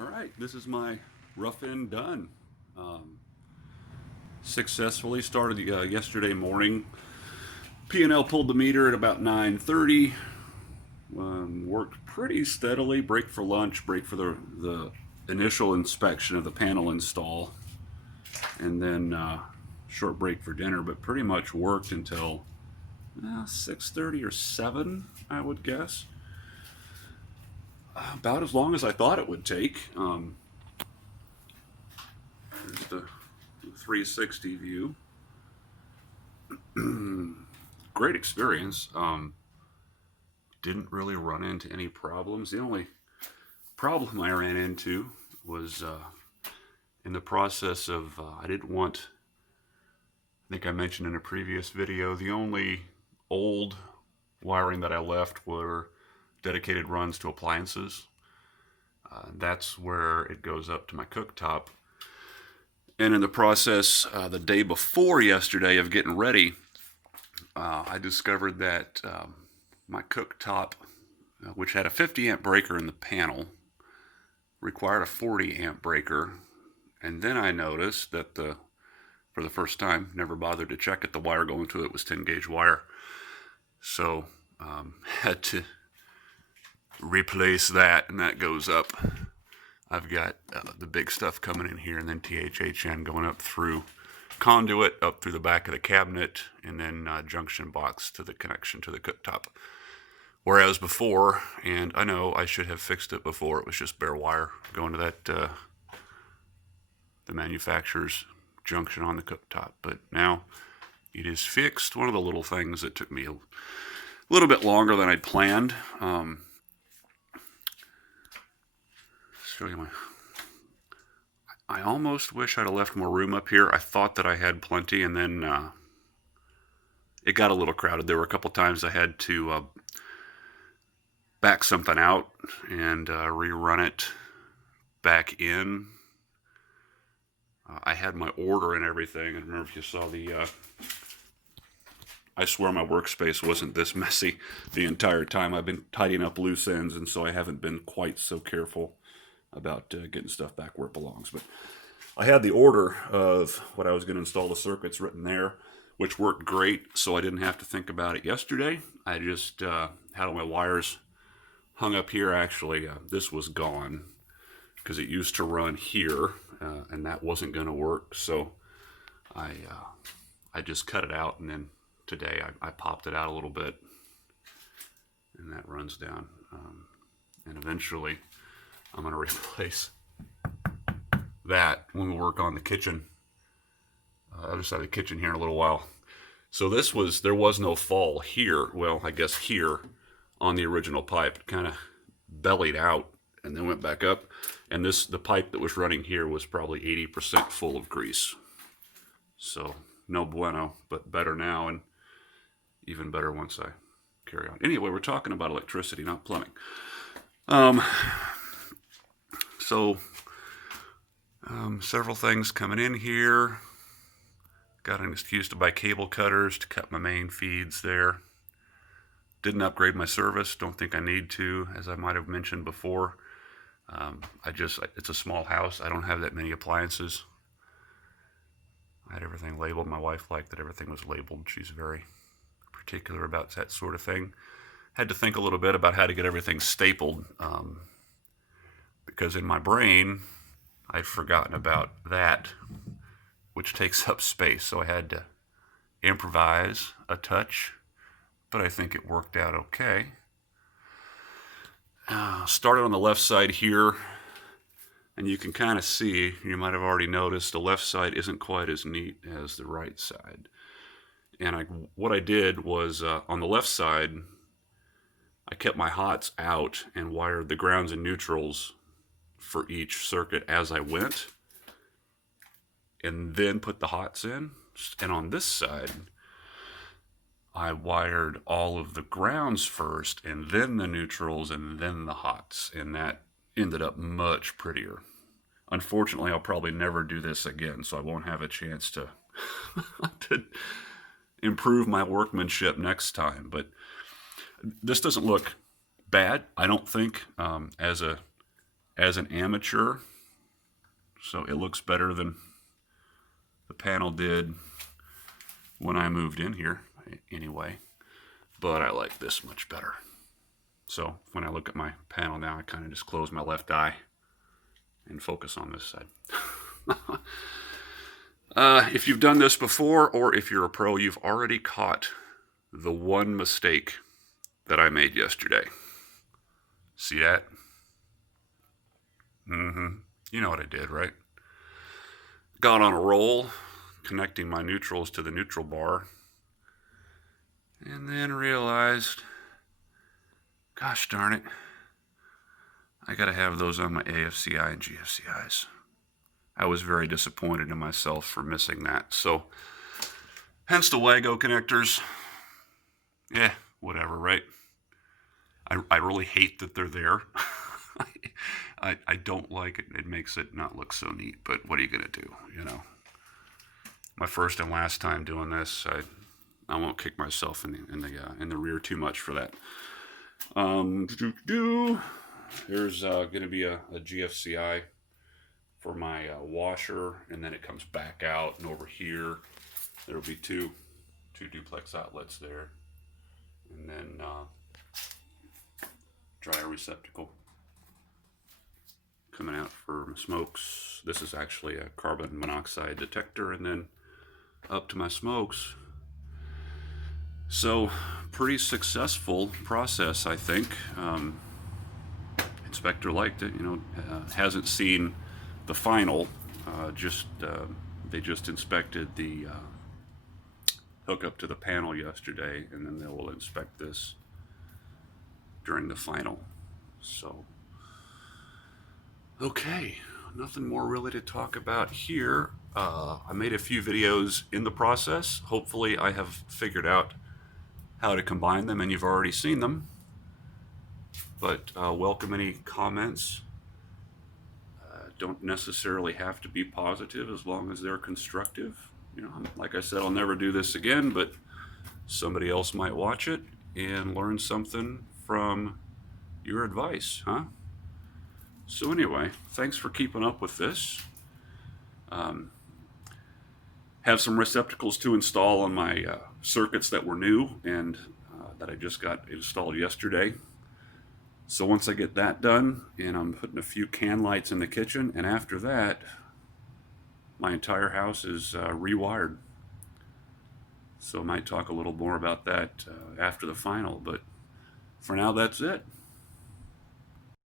All right, this is my rough end done. Um, Successfully started yesterday morning. P&L pulled the meter at about 9:30. Worked pretty steadily. Break for lunch. Break for the initial inspection of the panel install, and then short break for dinner. But pretty much worked until 6:30 or 7, I would guess. About as long as I thought it would take. Here's the 360 view. Great experience. Didn't really run into any problems. The only problem I ran into was in the process of, I didn't want, I think I mentioned in a previous video, the only old wiring that I left were dedicated runs to appliances. That's where it goes up to my cooktop. And in the process, the day before yesterday of getting ready, I discovered that my cooktop, which had a 50 amp breaker in the panel, required a 40 amp breaker. And then I noticed that for the first time, never bothered to check it, the wire going to it was 10 gauge wire. So had to replace that, and that goes up. I've got the big stuff coming in here, and then THHN going up through conduit, up through the back of the cabinet, and then junction box to the connection to the cooktop. Whereas before, and I know I should have fixed it before, it was just bare wire going to that the manufacturer's junction on the cooktop. But now it is fixed. One of the little things that took me a little bit longer than I'd planned. Show you I almost wish I'd have left more room up here. I thought that I had plenty, and then it got a little crowded. There were a couple times I had to back something out and rerun it back in. I had my order and everything. I don't remember if you saw I swear my workspace wasn't this messy the entire time. I've been tidying up loose ends, and so I haven't been quite so careful about getting stuff back where it belongs. But I had the order of what I was going to install the circuits written there, which worked great, so I didn't have to think about it yesterday. I just had all my wires hung up here. Actually, this was gone because it used to run here, and that wasn't going to work. So I just cut it out, and then today I popped it out a little bit, and that runs down. And eventually I'm going to replace that when we work on the kitchen, other side of the kitchen here in a little while. So there was no fall here. Well, I guess here on the original pipe. It kind of bellied out and then went back up. And the pipe that was running here was probably 80% full of grease. So no bueno, but better now, and even better once I carry on. Anyway, we're talking about electricity, not plumbing. Several things coming in here. Got an excuse to buy cable cutters to cut my main feeds there. Didn't upgrade my service. Don't think I need to, as I might have mentioned before. It's a small house. I don't have that many appliances. I had everything labeled. My wife liked that everything was labeled. She's very particular about that sort of thing. Had to think a little bit about how to get everything stapled, because in my brain I'd forgotten about that, which takes up space. So I had to improvise a touch, but I think it worked out okay. Started on the left side here, and you can kind of see, you might have already noticed, the left side isn't quite as neat as the right side. And what I did was, on the left side, I kept my hots out and wired the grounds and neutrals for each circuit as I went, and then put the hots in. And on this side, I wired all of the grounds first, and then the neutrals, and then the hots, and that ended up much prettier. Unfortunately, I'll probably never do this again, so I won't have a chance to to improve my workmanship next time. But this doesn't look bad, I don't think, as as an amateur, so it looks better than the panel did when I moved in here anyway, but I like this much better. So when I look at my panel now, I kind of just close my left eye and focus on this side. If you've done this before, or if you're a pro, you've already caught the one mistake that I made yesterday. See that? You know what I did, right? Got on a roll, connecting my neutrals to the neutral bar, and then realized, gosh darn it, I gotta have those on my AFCI and GFCIs. I was very disappointed in myself for missing that. So, hence the WAGO connectors. Yeah, whatever, right? I really hate that they're there. I don't like it. It makes it not look so neat, but what are you gonna do, you know? My first and last time doing this, I won't kick myself in the rear too much for that. There's going to be a GFCI for my washer, and then it comes back out, and over here there'll be two duplex outlets there, and then dryer receptacle coming out for smokes. This is actually a carbon monoxide detector, and then up to my smokes. So pretty successful process, I think. Inspector liked it, hasn't seen the final. They just inspected the hookup to the panel yesterday, and then they will inspect this during the final. So, okay, nothing more really to talk about here. I made a few videos in the process. Hopefully I have figured out how to combine them, and you've already seen them. But welcome any comments. Don't necessarily have to be positive as long as they're constructive. Like I said, I'll never do this again, but somebody else might watch it and learn something from your advice, huh? So anyway, thanks for keeping up with this. Have some receptacles to install on my circuits that were new and that I just got installed yesterday. So once I get that done, and I'm putting a few can lights in the kitchen, and after that, my entire house is rewired. So I might talk a little more about that after the final, but for now, that's it.